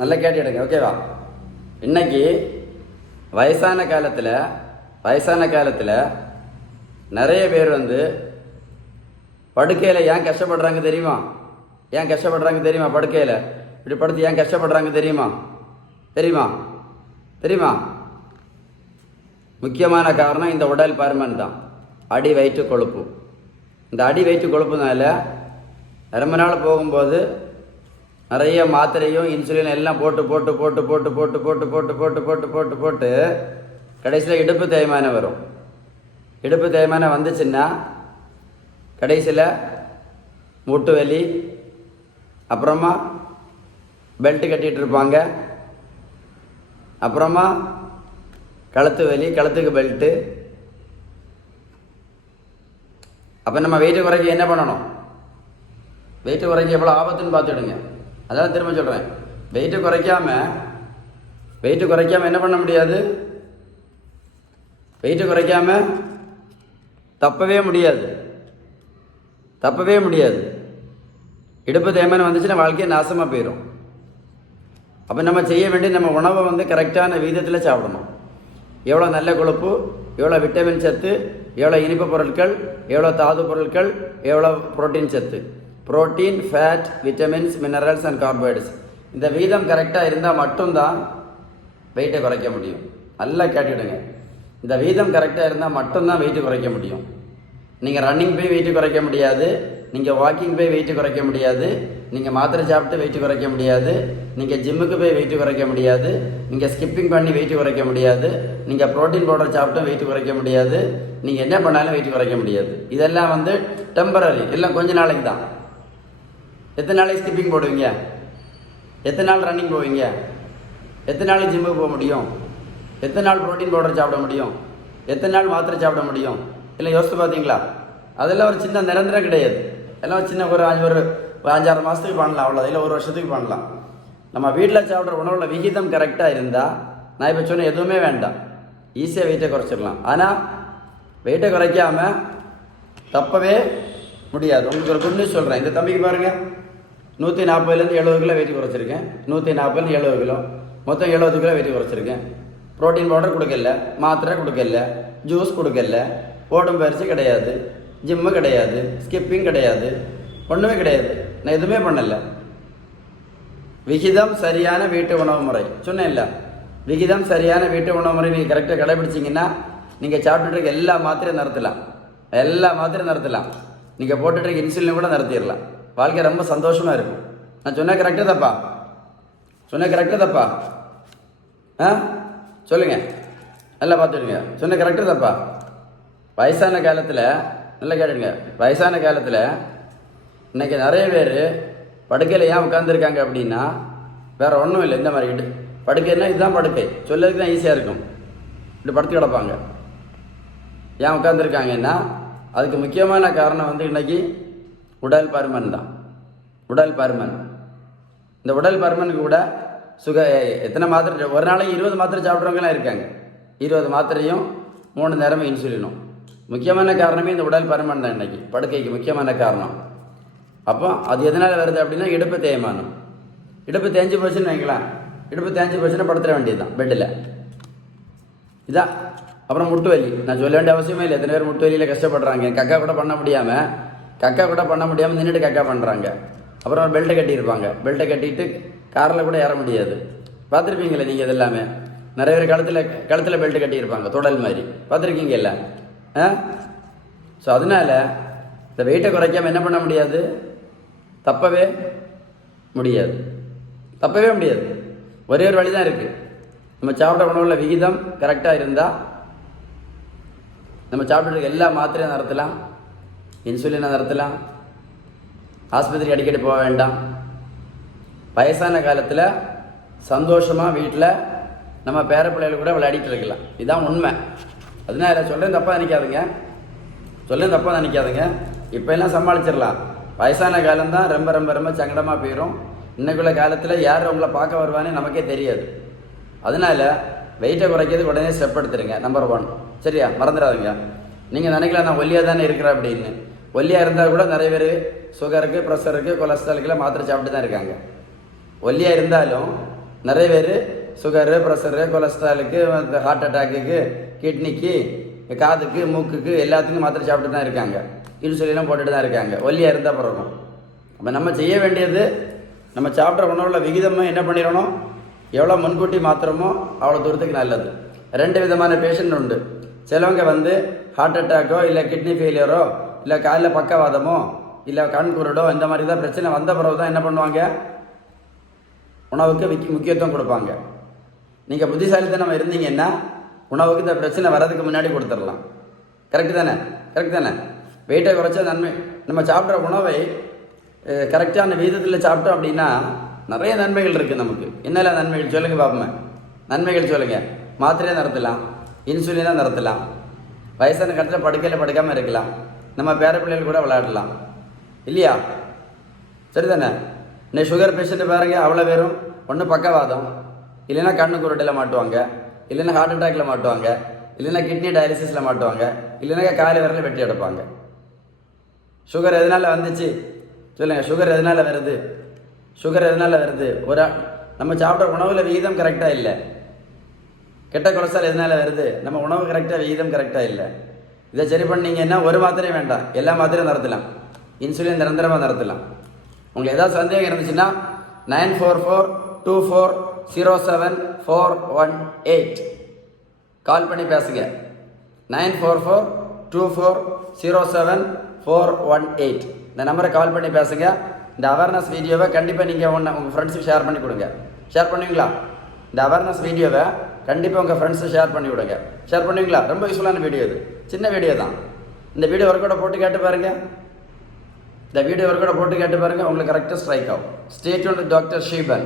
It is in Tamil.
நல்லா கேட்டுடுங்க, ஓகேவா? இன்னைக்கு வயசான காலத்தில் நிறைய பேர் படுக்கையில் ஏன் கஷ்டப்படுறாங்க தெரியுமா? படுக்கையில் இப்படி படுத்து ஏன் கஷ்டப்படுறாங்க தெரியுமா? முக்கியமான காரணம் இந்த உடல் பருமன் தான். அடி வயிற்று கொழுப்பு. இந்த அடி வயிற்று கொழுப்புனால ரொம்ப நாள் போகும்போது நிறைய மாத்திரையும் இன்சுலின் எல்லாம் போட்டு கடைசியில் இடுப்பு தேய்மானம் வரும். இடுப்பு தேய்மானம் வந்துச்சுன்னா கடைசியில் முட்டு வலி, அப்புறமா பெல்ட் கட்டிகிட்டு இருப்பாங்க, அப்புறமா கழுத்து வலி, கழுத்துக்கு பெல்ட்டு. அப்போ நம்ம வெயிட்டு குறைக்க என்ன பண்ணணும்? வெயிட்டு குறைக்க எவ்வளோ ஆபத்துன்னு பார்த்துடுங்க. அதெல்லாம் திரும்ப சொல்கிறேன். வெயிட்டு குறைக்காமல் என்ன பண்ண முடியாது? வெயிட்டு குறைக்காமல் தப்பவே முடியாது. இடுப்பு தேய்மானம் வந்துச்சுன்னா வாழ்க்கையை நாசமாக போயிடும். அப்போ நம்ம செய்ய வேண்டிய நம்ம உணவை கரெக்டான விதத்தில் சாப்பிடணும். எவ்வளோ நல்ல கொழுப்பு, எவ்வளோ விட்டமின் சத்து, எவ்வளோ இனிப்பு பொருட்கள், எவ்வளோ தாது பொருட்கள், எவ்வளோ புரோட்டீன் சத்து. Protein, fat, vitamins, minerals and carbohydrates. இந்த வீதம் கரெக்டாக இருந்தால் மட்டும்தான் வெயிட்டை குறைக்க முடியும். நல்லா கேட்டுடுங்க. இந்த வீதம் கரெக்டாக இருந்தால் மட்டும்தான் வெயிட்டு குறைக்க முடியும். நீங்கள் ரன்னிங் போய் வெயிட்டு குறைக்க முடியாது, நீங்கள் வாக்கிங் போய் வெயிட்டு குறைக்க முடியாது, நீங்கள் மாத்திரை சாப்பிட்டு வெயிட்டு குறைக்க முடியாது, நீங்கள் ஜிம்முக்கு போய் வெயிட்டு குறைக்க முடியாது, நீங்கள் ஸ்கிப்பிங் பண்ணி வெயிட்டு குறைக்க முடியாது, நீங்கள் ப்ரோட்டீன் பவுடர் சாப்பிட்டும் வெயிட்டு குறைக்க முடியாது, நீங்கள் என்ன பண்ணாலும் வெயிட்டு குறைக்க முடியாது. இதெல்லாம் டெம்பரரி, எல்லாம் கொஞ்ச நாளைக்கு தான். எத்தனை நாளைக்கு ஸ்கிப்பிங் போடுவீங்க? எத்தனை நாள் ரன்னிங் போவீங்க? எத்தனை நாள் ஜிம்முக்கு போக முடியும்? எத்தனை நாள் ப்ரோட்டீன் பவுடர் சாப்பிட முடியும்? எத்தனை நாள் மாத்திரை சாப்பிட முடியும்? இல்லை யோசித்து பார்த்தீங்களா? அதெல்லாம் ஒரு சின்ன நிரந்தரம் கிடையாது. எல்லாம் ஒரு சின்ன ஒரு 5-6 மாதத்துக்கு பண்ணலாம், அவ்வளோ. இல்லை 1 வருஷத்துக்கு பண்ணலாம். நம்ம வீட்டில் சாப்பிட்ற உணவுல விகிதம் கரெக்டாக இருந்தால், நான் இப்போ சொன்ன எதுவுமே வேண்டாம், ஈஸியாக வெயிட்டை குறைச்சிடலாம். ஆனால் வெயிட்டை குறைக்காமல் தப்பவே முடியாது. உங்களுக்கு ஒரு குட் நியூஸ் சொல்கிறேன். இந்த தம்பிக்கு பாருங்கள், 140லேருந்து 70 கிலோ வெயிட் குறைச்சிருக்கேன். 140லேருந்து 70 கிலோ, மொத்தம் 70 கிலோ வெயிட் குறைச்சிருக்கேன். ப்ரோட்டீன் பவுடர் கொடுக்கல, மாத்திரை கொடுக்கல, ஜூஸ் கொடுக்கல, ஓடும் பயிற்சி கிடையாது, ஜிம்மு கிடையாது, ஸ்கிப்பிங் கிடையாது, ஒன்றுமே கிடையாது. நான் எதுவுமே பண்ணலை. விகிதம் சரியான வீட்டு உணவு முறை சொன்னேன்ல. விகிதம் சரியான வீட்டு உணவு முறை நீங்கள் கரெக்டாக கடைபிடிச்சிங்கன்னா நீங்கள் சாப்பிட்டுட்டு இருக்க எல்லா மாத்திரையும் நிறுத்தலாம். நீங்கள் போட்டுட்டு இருக்க இன்சுலின் கூட நிறுத்திடலாம். வாழ்க்கை ரொம்ப சந்தோஷமாக இருக்கும். நான் சொன்ன கரெக்டாக தப்பா? சொல்லுங்கள், நல்லா பார்த்துடுங்க. சொன்ன கரெக்டாக தப்பா? வயசான காலத்தில் நல்லா கேட்டுடுங்க. வயசான காலத்தில் இன்றைக்கி நிறைய பேர் படுக்கையில் ஏன் உட்காந்துருக்காங்க அப்படின்னா, வேறு ஒன்றும் இல்லை. இந்த மாதிரி படுக்கைன்னா இதுதான் படுக்கை, சொல்லதுக்கு தான் ஈஸியாக இருக்கும். இப்படி படுத்து கிடப்பாங்க. ஏன் உட்காந்துருக்காங்கன்னா அதுக்கு முக்கியமான காரணம் இன்றைக்கி உடல் பருமன் தான். இந்த உடல் பருமனுக்கு கூட எத்தனை மாத்திரை, ஒரு நாளைக்கு 20 மாத்திரை சாப்பிட்றவங்கலாம் இருக்காங்க. 20 மாத்திரையும் 3 நேரமும் இன்சுலினும். முக்கியமான காரணமே இந்த உடல் பருமன் தான் இன்றைக்கி படுக்கைக்கு முக்கியமான காரணம். அப்போ அது எதனால் வருது அப்படின்னா இடுப்பு தேய்மானம். இடுப்பு தேஞ்சு போச்சுன்னு வைக்கலாம். இடுப்பு தேஞ்சு போச்சுன்னா படுத்துட வேண்டியது தான் பெட்டில். இதான். அப்புறம் முட்டு வலி. நான் சொல்ல வேண்டிய அவசியமே இல்லை. எத்தனை பேர் முட்டு வலியில் கஷ்டப்படுறாங்க. கக்கா கூட பண்ண முடியாமல் நின்றுட்டு கக்கா பண்ணுறாங்க. அப்புறம் பெல்ட்டை கட்டியிருப்பாங்க. பெல்ட்டை கட்டிட்டு காரில் கூட ஏற முடியாது. பார்த்துருப்பீங்களே நீங்கள்? இது எல்லாமே நிறைய பேர் கழுத்தில் பெல்ட்டு கட்டியிருப்பாங்க, தொடல் மாதிரி. பார்த்துருக்கீங்க இல்லை? ஸோ அதனால் இந்த வெயிட்டை குறைக்காமல் என்ன பண்ண முடியாது? தப்பவே முடியாது. ஒரே ஒரு வழி தான் இருக்குது. நம்ம சாப்பிட்ற உணவுல விகிதம் கரெக்டாக இருந்தால் நம்ம சாப்பிட்ற எல்லா மாத்திரையும் நிறுத்தலாம், இன்சுலினை நிறுத்தலாம், ஆஸ்பத்திரி அடிக்கடி போக வேண்டாம். வயசான காலத்தில் சந்தோஷமாக வீட்டில் நம்ம பேரப்பிள்ளைகள் கூட விளையாடிட்டு இருக்கலாம். இதுதான் உண்மை. அதனால் சொல்கிறேன் தப்பாக நினைக்காதுங்க. இப்போ எல்லாம் சமாளிச்சிடலாம். வயசான காலம்தான் ரொம்ப ரொம்ப ரொம்ப சங்கடமாக போயிடும். இன்னைக்குள்ள காலத்தில் யார் உங்களை பார்க்க வருவானே நமக்கே தெரியாது. அதனால் வெயிட்டை குறைக்கிறதுக்கு உடனே ஸ்டெப் எடுத்துருங்க. நம்பர் 1. சரியா? மறந்துடாதுங்க. நீங்கள் நினைக்கலாம் நான் ஒல்லியாக தானே இருக்கிறேன் அப்படின்னு. ஒல்லியாக இருந்தால் கூட நிறைய பேர் சுகருக்கு, ப்ரெஷருக்கு, கொலஸ்ட்ராலுக்கெல்லாம் மாத்திரை சாப்பிட்டு தான் இருக்காங்க. ஒல்லியாக இருந்தாலும் நிறைய பேர் சுகரு, ப்ரெஷரு, கொலஸ்ட்ராலுக்கு, ஹார்ட் அட்டாக்குக்கு, கிட்னிக்கு, காதுக்கு, மூக்குக்கு எல்லாத்துக்கும் மாத்திரை சாப்பிட்டு தான் இருக்காங்க. இன்சுலினும் போட்டுட்டு தான் இருக்காங்க. ஒல்லியாக இருந்தால் பிறகும். அப்போ நம்ம செய்ய வேண்டியது, நம்ம சாப்பிட்ற உணவுல விகிதமாக என்ன பண்ணிடணும், எவ்வளோ முன்கூட்டி மாத்திரமோ அவ்வளோ தூரத்துக்கு நல்லது. 2 விதமான பேஷண்ட் உண்டு. சிலவங்க ஹார்ட் அட்டாக்கோ இல்லை கிட்னி ஃபெயிலியரோ இல்லை காலில் பக்கவாதமோ இல்லை கண் குருடோ இந்த மாதிரி தான் பிரச்சனை வந்த பிறகு தான் என்ன பண்ணுவாங்க, உணவுக்கு முக்கியத்துவம் கொடுப்பாங்க. நீங்கள் புத்திசாலித்தனம் இருந்தீங்கன்னா உணவுக்கு இந்த பிரச்சனை வர்றதுக்கு முன்னாடி கொடுத்துடலாம். கரெக்டு தானே? கரெக்ட் தானே? வெயிட்டை குறைச்சா நன்மை. நம்ம சாப்பிட்ற உணவை கரெக்டான வீதத்தில் சாப்பிட்டோம் அப்படின்னா நிறைய நன்மைகள் இருக்குது நமக்கு. என்னெல்லாம் நன்மைகள் சொல்லுங்கள் பார்ப்போமே. நன்மைகள் சொல்லுங்கள். மாத்திரையாக நிறுத்தலாம், இன்சுலினாக நிறுத்தலாம், வயசான காலத்தில் படுக்கையில் படுக்காமல் இருக்கலாம், நம்ம பேர பிள்ளைகள் கூட விளையாடலாம், இல்லையா? சரி தானே? இன்னைக்கு சுகர் பேஷண்ட்டு பாருங்க, அவ்வளோ பேரும் ஒன்று பக்கவாதம், இல்லைன்னா கண்ணு குருட்டில் மாட்டுவாங்க, இல்லைன்னா ஹார்ட் அட்டாக்ல மாட்டுவாங்க, இல்லைன்னா கிட்னி டயாலிசிஸில் மாட்டுவாங்க, இல்லைன்னா காலை விரல வெட்டி எடுப்பாங்க. சுகர் எதனால் வந்துச்சு சொல்லுங்கள்? சுகர் எதனால் வருது? சுகர் எதனால் வருது? நம்ம சாப்பிட்ற உணவில் விகிதம் கரெக்டாக இல்லை. கெட்ட கொலஸ்ட்ரால் எதனால் வருது? நம்ம உணவு கரெக்டாக விகிதம் கரெக்டாக இல்லை. இதை சரி பண்ணிங்கன்னா ஒரு மாத்திரையும் வேண்டாம், எல்லா மாத்திரையும் நிறுத்தலாம். இன்சுலின் நிரந்தரமாக நிறுத்தலாம். உங்களுக்கு ஏதாவது சந்தேகம் இருந்துச்சுன்னா 9442407418 கால் பண்ணி பேசுங்க. 9442407418 இந்த நம்பரை கால் பண்ணி பேசுங்க. இந்த அவேர்னஸ் வீடியோவை கண்டிப்பாக நீங்கள் உங்கள் ஃப்ரெண்ட்ஸுக்கு ஷேர் பண்ணி கொடுங்க. ஷேர் பண்ணுவீங்களா? இந்த அவேர்னஸ் வீடியோவை கண்டிப்பாக உங்கள் ஃப்ரெண்ட்ஸு ஷேர் பண்ணி விடுங்க. ஷேர் பண்ணுவீங்களா? ரொம்ப யூஸ்ஃபுல்லான வீடியோ இது, சின்ன வீடியோ தான். இந்த வீடியோ ஒர்க்கோட போட்டு கேட்டு பாருங்கள். இந்த வீடியோ ஒர்க்கோட போட்டு கேட்டு பாருங்கள், உங்களுக்கு கரெக்டாக ஸ்ட்ரைக் ஆகும். Stay tuned with doctor Sheeban.